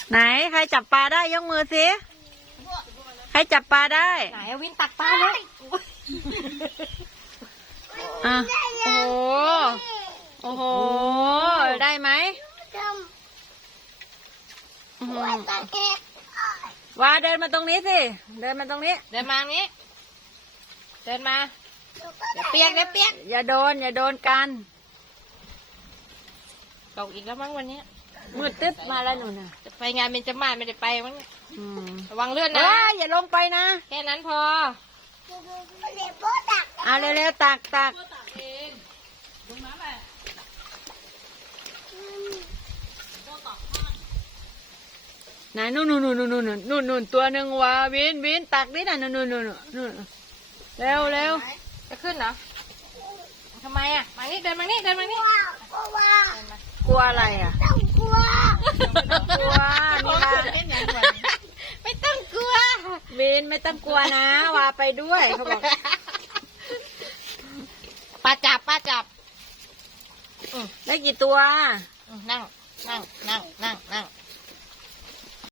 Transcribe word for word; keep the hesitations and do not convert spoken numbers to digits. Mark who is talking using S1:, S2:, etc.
S1: ไหนใครจับปลาได้ยกมือสิใครจับปลาได้
S2: ไหนวินตักปลาเลย
S1: อ่ะโอ้โหโอ้โหได้ไหมอื้อหือวาเดินมาตรงนี้สิเดินมาตรงนี้
S2: เดินมานี้เดินมาเดี๋ยวเปียกเดี๋ยวเปียก
S1: อย่าโดนอย่าโดนกัน
S2: ตกอีกแล้วมั้งวันนี้
S1: มืดตึ๊บมาแล้วหนูน่ะ
S2: จะไปงานเบญจมาศไม่ได้ไปมั้ง
S1: อืม
S2: ระวังเลื่อน
S1: เอ้
S2: นะ
S1: ยอย่าลงไปนะ
S2: แค่นั้นพอ
S1: เอาเร็วๆตักตักไหนนู่นนู่นนู่นนู่นนู่นนู่นนู่นตัวหนึ่งวะวินวินตักดิน่ะนู่นนู่นนู่นนู่นเร็วเร็ว
S2: จะขึ้นเหรอทำไมอ่ะมานี่เดินมานี่เดินมานี่
S1: กลัวอะไรอ่ะกลัวนี่ละ
S2: ไม่ต้องกลัว
S1: วินไม่ต้องกลัวนะวาไปด้วยเขาบอก
S2: ป้าจับป้าจับ
S1: ได้กี่ตัว
S2: นั่งนั่งนั่งนั่งนั่ง